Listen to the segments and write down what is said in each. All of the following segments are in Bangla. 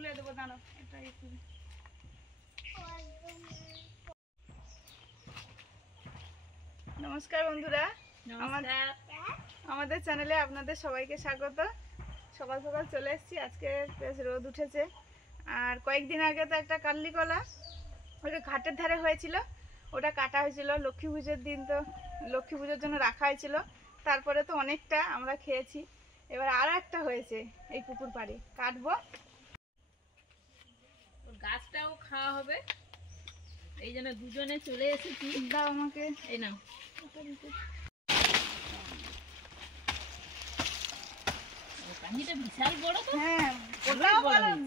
তুলে দেবো, দাঁড়াও এটা একটু। নমস্কার বন্ধুরা, আমাদের চ্যানেলে আপনাদের সবাইকে স্বাগত। সকাল সকাল চলে এসেছি, আজকে বেশ রোদ উঠেছে। আর কয়েকদিন আগে তো একটা কাটলি কলা ওটা ঘাটের ধারে হয়েছিল, ওটা কাটা হয়েছিল লক্ষ্মী পুজোর দিন, তো লক্ষ্মী পুজোর জন্য রাখা হয়েছিল। তারপরে তো অনেকটা আমরা খেয়েছি, এবার আরও একটা হয়েছে এই পুকুর পাড়ে, কাটবো, গাছটাও খাওয়া হবে। এই জন্য দুজনে চলে এসেছি। দাও আমাকে, এই নাও। পানিটা বিশাল বড় তো। হ্যাঁ, ওটাও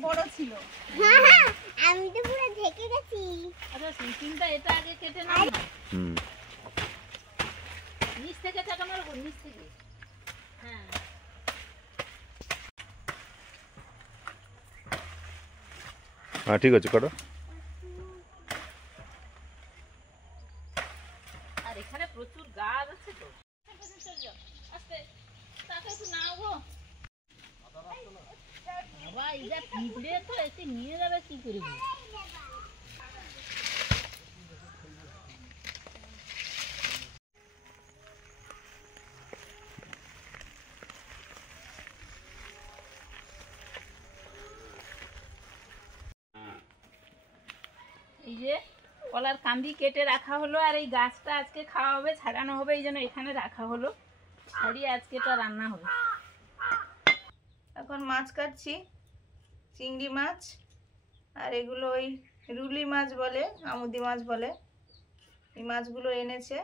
বড় ছিল। আমি তো পুরো ঢেকে গেছি। আচ্ছা, সিনটা এটা আগে কেটে নাও না। নিচ থেকে চাকা মারবো, নিচ থেকে। হ্যাঁ, হ্যাঁ ঠিক আছে, করো। আর এখানে প্রচুর গাছ আছে তো। আস্তে তাকে একটু নাও গো। বাবা, এটা পিঁপড়ে তো এসে নিয়ে যাবে কি করে গো? এই যে কলার কান্দি কেটে রাখা হলো, আর এই গাছটা আজকে খাওয়া হবে, ছাড়ানো হবে, এই জন্য এখানে রাখা হলো। ছাড়িয়ে আজকে এটা রান্না হবে। এখন মাছ কাটছি, চিংড়ি মাছ, আর এগুলো ওই রুলি মাছ বলে, আমুদি মাছ বলে। এই মাছগুলো এনেছে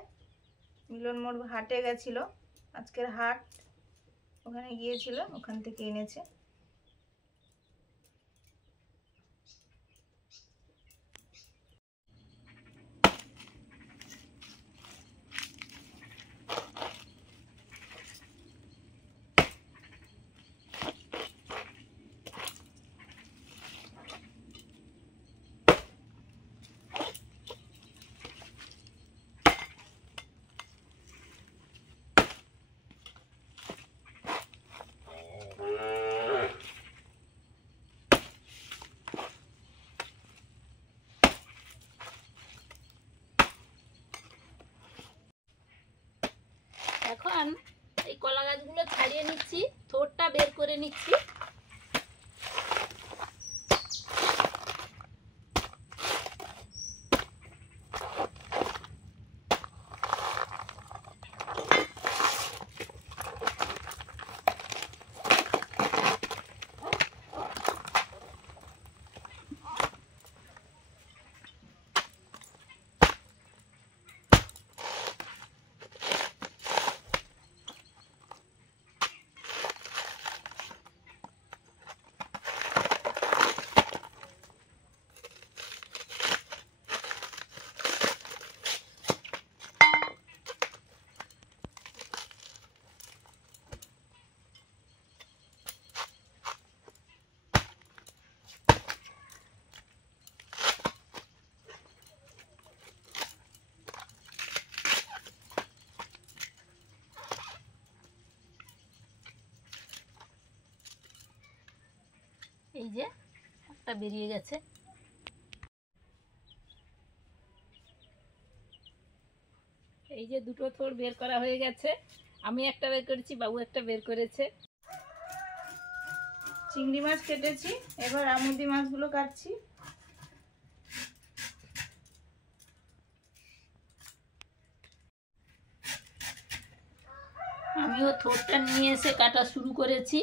মিলন মোড় হাটে গেছিল, আজকের হাট, ওখানে গিয়েছিল, ওখান থেকে এনেছে। এখন এই কলা গাছগুলো ছাড়িয়ে নিচ্ছি, থোড়টা বের করে নিচ্ছি। এই যে একটা বেরিয়ে গেছে। এই যে দুটো থোড় বের করা হয়ে গেছে, আমি একটা বের করেছি, বাবু একটা বের করেছে। চিংড়ি মাছ কেটেছি, এবার আমুদি মাছগুলো কাটছি। আমিও থোড়টা নিয়ে এসে কাটা শুরু করেছি,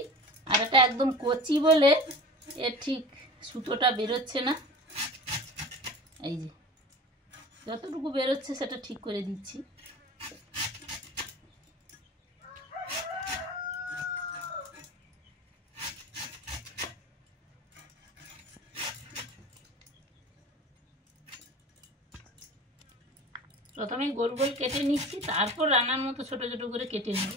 আর এটা একদম কচি বলে এর ঠিক সুতোটা বেরোচ্ছে না। এই যে যতটুকু বেরোচ্ছে সেটা ঠিক করে দিচ্ছি। প্রথমে গোল গোল কেটে নিচ্ছি, তারপর রান্নার মতো ছোট ছোট করে কেটে নেব।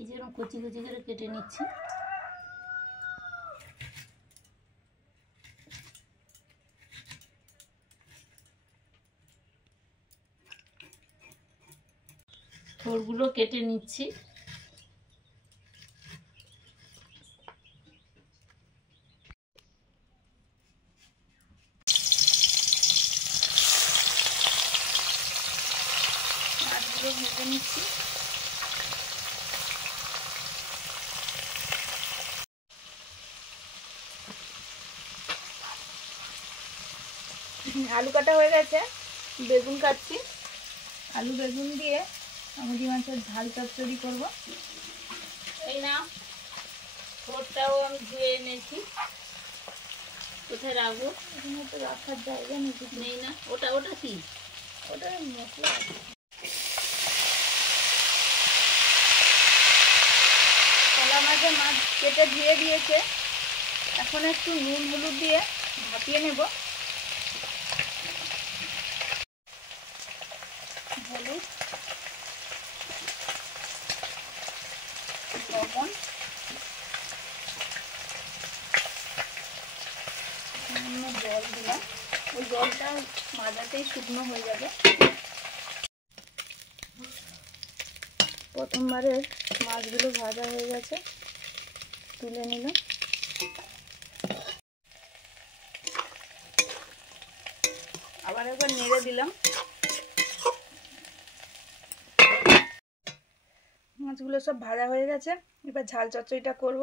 এই যেরকম কচি কচি করে কেটে নিচ্ছি। থোড়গুলো কেটে নিচ্ছি। মাছগুলো ভেজে নিচ্ছি। আলু কাটা হয়ে গেছে, বেগুন কাটছি। আলু বেগুন দিয়ে আমুদি মাছের ঝাল চচ্চড়ি করবো। এই না, থোড়টাও আমি ধুয়ে এনেছি। কোথায় রাখবো? এখানে তো রাখার জায়গা নেই, নেই না। ওটা ওটা কি? ওটা মশলা আছে। কলা মাছে মাছ কেটে ধুয়ে দিয়েছে, এখন একটু নুন হলুদ দিয়ে ভাপিয়ে নেব। হলুদ, লবণ, সামান্য জল দিলাম। ওই জলটা মাজাতেই শুকনো হয়ে যাবে। প্রথমবারে মাছগুলো ভাজা হয়ে গেছে, তুলে নিলাম। আবার একবার নেড়ে দিলাম। মাছগুলো সব ভাজা হয়ে গেছে, এবার ঝাল চচ্চড়িটা করব।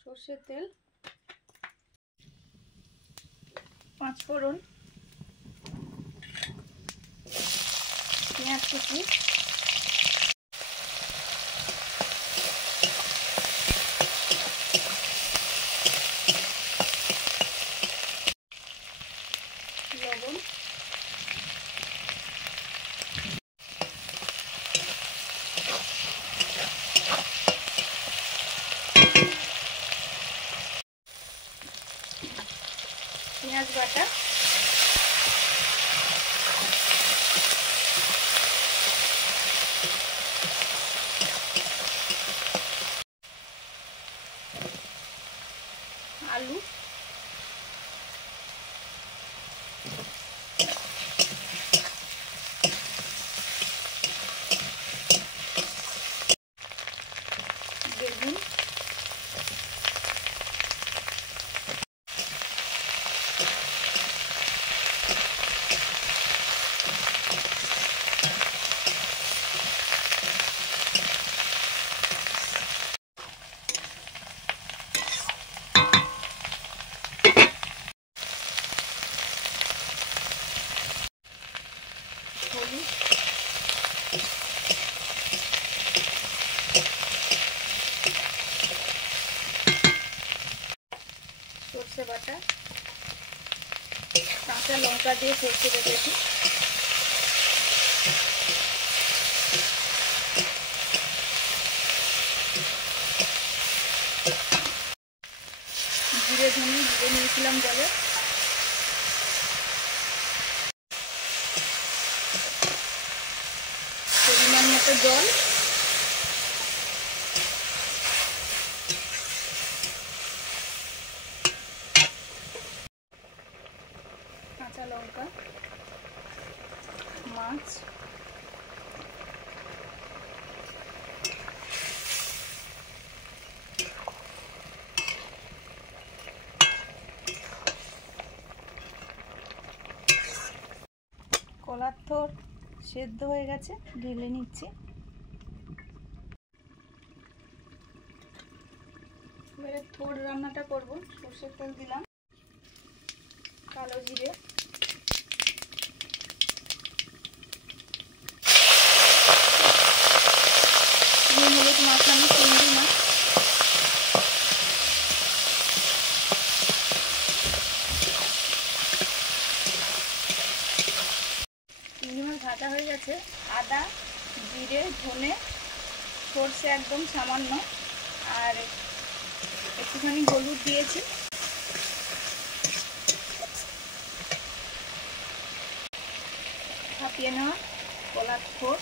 সর্ষের তেল, 5 ফোড়ন, পেঁয়াজ কুচি, লবণ, পেঁয়াজ বাটা, আলু, বেগুন, হলুদ, সর্ষে বাটা, কাঁচা লঙ্কা দিয়ে সর্ষে বেটেছি, জিরে ধনে দিয়ে নিয়েছিলাম জলে, পরিমাণ মতো জল, কাঁচা লঙ্কা, মাছ, কলার থোড় সেদ্ধ হয়ে গেছে, ঢেলে নিচ্ছি। এবারে থোড় রান্নাটা করব। সর্ষের তেল দিলাম, কালো জিরে, নুন হলুদ মাখানো চিংড়ি মাছ, চিংড়ি মাছ ভাজা হয়ে গেছে। আদা, জিরে, ধনে, সর্ষে একদম সামান্য, আর একটুখানি হলুদ দিয়েছি। ভাপিয়ে নেওয়া কলার থোড়,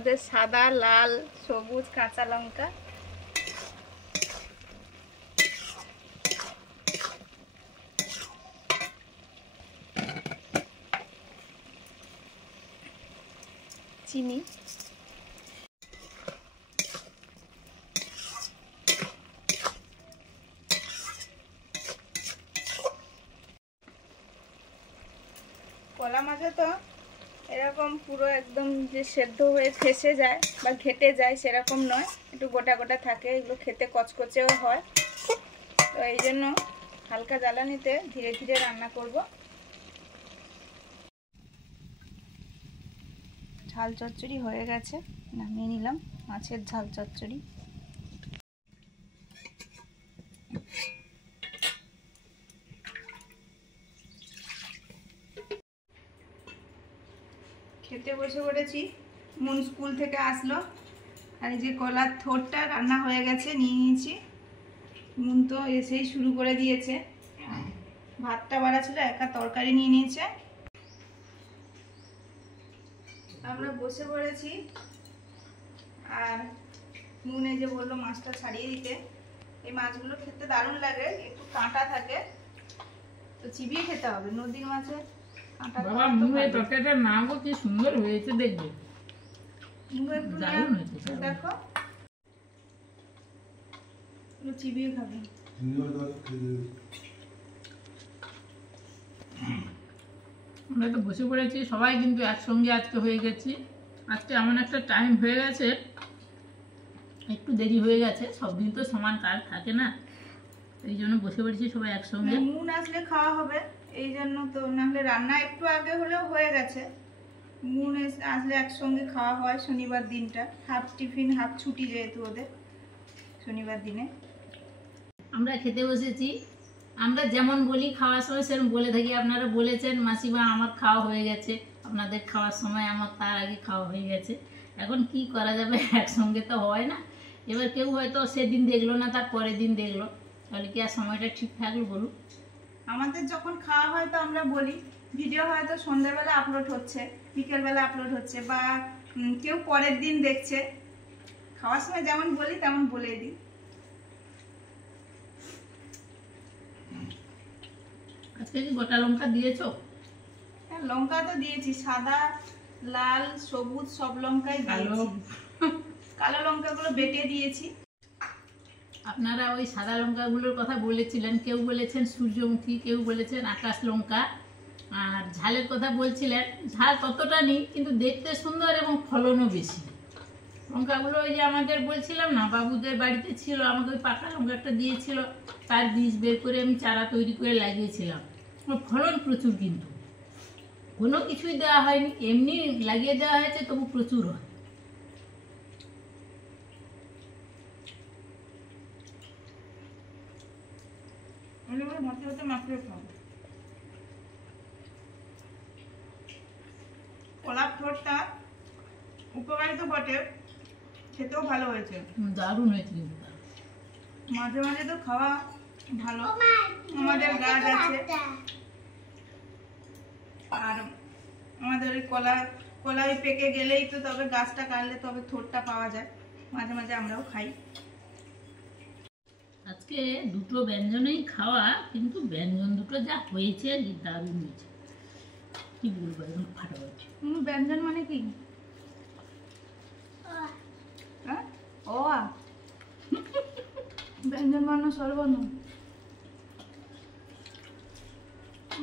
আমাদের সাদা, লাল, সবুজ কাঁচা লঙ্কা। চিনি, কলা মাছে তো এরকম পুরো একদম যে সেদ্ধ হয়ে ফেসে যায় বা ঘেটে যায় সেরকম নয়, একটু গোটা গোটা থাকে। এগুলো খেতে কচকচেও হয়, তো এই জন্য হালকা জ্বালানিতে ধীরে ধীরে রান্না করব। ঝাল চচ্চড়ি হয়ে গেছে, নামিয়ে নিলাম মাছের ঝাল চচ্চড়ি। খেতে বসে পড়েছি, মুন স্কুল থেকে আসলো, আর এই যে কলার থোরটা রান্না হয়ে গেছে, নিয়ে নিয়েছি। মুন তো এসেই শুরু করে দিয়েছে, ভাতটা বাড়া ছিল, একা তরকারি নিয়ে নিয়েছে। আমরা বসে পড়েছি, আর মুন এই যে বললো মাছটা ছাড়িয়ে দিতে। এই মাছগুলো খেতে দারুণ লাগে, একটু কাঁটা থাকে, তো চিবিয়ে খেতে হবে। নদীর মাছে কাঁটা বাবা মুয়ে তরকারিটা না গো কি সুন্দর হয়েছে দেখবে। দারুণ হয়েছে, দেখো চিবিয়ে খাবে। আমরা তো বসে পড়েছি সবাই, কিন্তু একসঙ্গে আজকে হয়ে গেছি। আজকে এমন একটা টাইম হয়ে গেছে, একটু দেরি হয়ে গেছে, সব দিন তো সমান কাজ থাকে না, এই জন্য বসে পড়েছি সবাই একসঙ্গে। মুন আসলে খাওয়া হবে এই জন্য, তো নাহলে রান্না একটু আগে হলেও হয়ে গেছে। মুন আসলে একসঙ্গে খাওয়া হয় শনিবার দিনটা, হাফ টিফিন হাফ ছুটি যেহেতু ওদের শনিবার দিনে। আমরা খেতে বসেছি, আমরা যেমন বলি খাওয়ার সময় সেরকম বলে থাকি। আপনারা বলেছেন মাসিমা আমার খাওয়া হয়ে গেছে, আপনাদের খাওয়ার সময় আমার তার আগে খাওয়া হয়ে গেছে। এখন কি করা যাবে, একসঙ্গে তো হয় না। এবার কেউ হয়তো সেদিন দেখলো না, তার পরের দিন দেখলো, তাহলে কি আর সময়টা ঠিক থাকলো বলুন? আমাদের যখন খাওয়া হয় তো আমরা বলি, ভিডিও হয়তো সন্ধ্যাবেলা আপলোড হচ্ছে, বিকেলবেলা আপলোড হচ্ছে, বা কেউ পরের দিন দেখছে। খাওয়ার সময় যেমন বলি তেমন বলে দিই। আজকে কি গোটা লঙ্কা দিয়েছো? হ্যাঁ, লঙ্কা তো দিয়েছি, সাদা, লাল, সবুজ সব লঙ্কাই দিয়েছি। কালো লঙ্কাগুলো বেটে দিয়েছি। আপনারা ওই সাদা লঙ্কাগুলোর কথা বলেছিলেন, কেউ বলেছেন সূর্যমুখী, কেউ বলেছেন আকাশ লঙ্কা, আর ঝালের কথা বলছিলেন। ঝাল ততটা নেই, কিন্তু দেখতে সুন্দর এবং ফলনও বেশি। লঙ্কাগুলো ওই যে আমাদের বলছিলাম না, বাবুদের বাড়িতে ছিল, আমাকে ওই পাকা লঙ্কা একটা দিয়েছিল, তার বীজ বের করে আমি চারা তৈরি করে লাগিয়েছিলাম। ওর ফলন প্রচুর, কিন্তু কোনো কিছুই দেওয়া হয়নি, এমনি লাগিয়ে দেওয়া হয়েছে, তবু প্রচুর হয়। কলার ঠোঁটটা উপকারী তো বটে, খেতেও ভালো হয়েছে। দারুণ হয়েছে কিন্তু। মাঝে মাঝে তো খাওয়া ভালো। আমাদের গাছ আছে, আর আমাদের ওই কলাই পেকে গেলেই তো তবে গাছটা কাটলে তবে থোরটা পাওয়া যায়, মাঝে মাঝে আমরাও খাই। আজকে দুটো ব্যঞ্জনেই খাওয়া, কিন্তু ব্যঞ্জন দুটো যা হয়েছে দারুণ হয়েছে, কি বলবো, একদম ফাটাফাটি। ব্যঞ্জন মানে কি? হ্যাঁ, ও ব্যঞ্জন মানে সর্বর্ণ।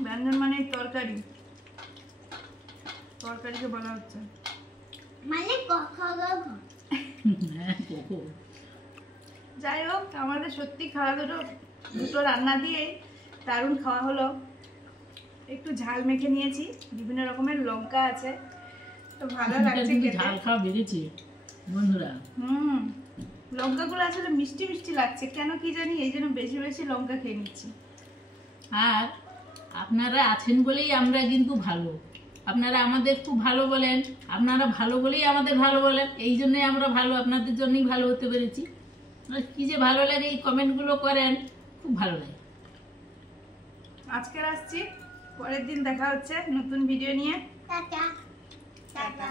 ব্যঞ্জন মানে তরকারি, তরকারিকে বলা হচ্ছে। মানে হ্যাঁ, কোকো। যাই হোক, আমাদের সত্যি খাওয়া দুটো রান্না দিয়েই দারুণ খাওয়া হলো। একটু ঝাল মেখে নিয়েছি, বিভিন্ন রকমের লঙ্কা আছে, তো ভালো লাগছে খেতে। ঝাল খাওয়া বেড়েছে বন্ধুরা। লঙ্কাগুলো আসলে মিষ্টি মিষ্টি লাগছে, কেন কি জানি, এই জন্য বেশি বেশি লঙ্কা খেয়ে নিচ্ছি। আর আপনারা আছেন বলেই আমরা কিন্তু ভালো, আপনারা আমাদের খুব ভালো বলেন, আপনারা ভালো বলেই আমাদের ভালো বলেন, এই জন্যই আমরা ভালো, আপনাদের জন্যই ভালো হতে পেরেছি। আর কি যে ভালো লাগে, এই কমেন্টগুলো করেন, খুব ভালো লাগে। আজকে আসছি, পরের দিন দেখা হচ্ছে নতুন ভিডিও নিয়ে। Tata tata.